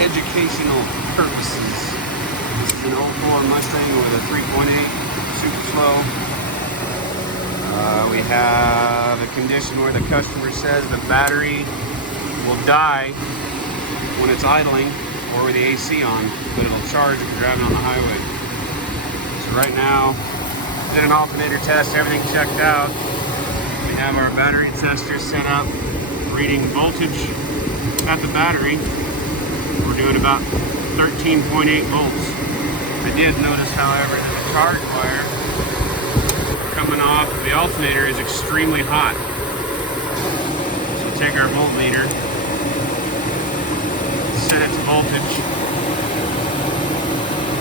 educational purposes. This is an old Ford Mustang with a 3.8 super slow. We have a condition where the customer says the battery will die when it's idling or with the AC on, but it'll charge if you're driving on the highway. So right now, did an alternator test, everything checked out. We have our battery tester set up, reading voltage at the battery. We're doing about 13.8 volts. I did notice, however, that the charge wire coming off the alternator is extremely hot. So we'll take our voltmeter, set it to voltage,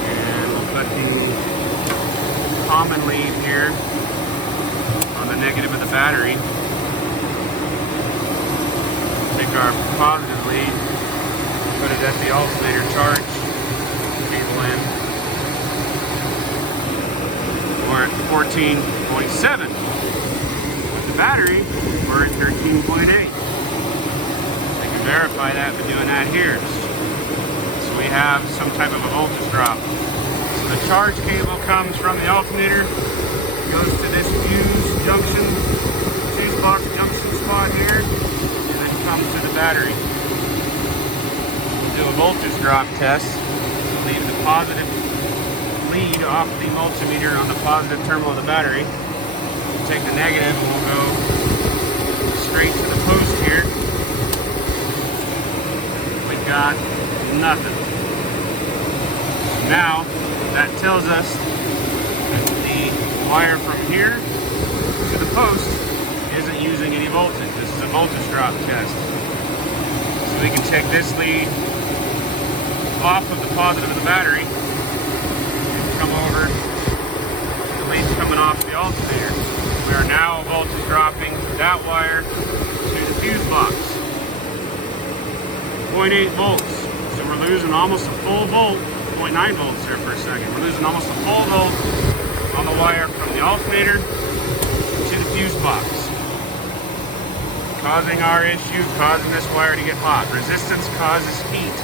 and we'll put the common lead here on the negative of the battery. Take our positive lead, put it at the alternator charge, cable in. We're at 14.7. With the battery, we're at 13.8. We can verify that by doing that here. So we have some type of a voltage drop. So the charge cable comes from the alternator, goes to this fuse box junction spot here, and then comes to the battery. We'll do a voltage drop test. Leave the positive lead off the multimeter on the positive terminal of the battery. We'll take the negative and we'll go straight to the post here. We got nothing. Now that tells us that the wire from here to the post isn't using any voltage. This is a voltage drop test. So we can take this lead off of the positive of the battery, come over, the lead's coming off the alternator. We are now voltage dropping that wire to the fuse box. 0.8 volts. So we're losing almost a full volt, 0.9 volts there for a second. We're losing almost a full volt on the wire from the alternator to the fuse box. Causing our issue, causing this wire to get hot. Resistance causes heat.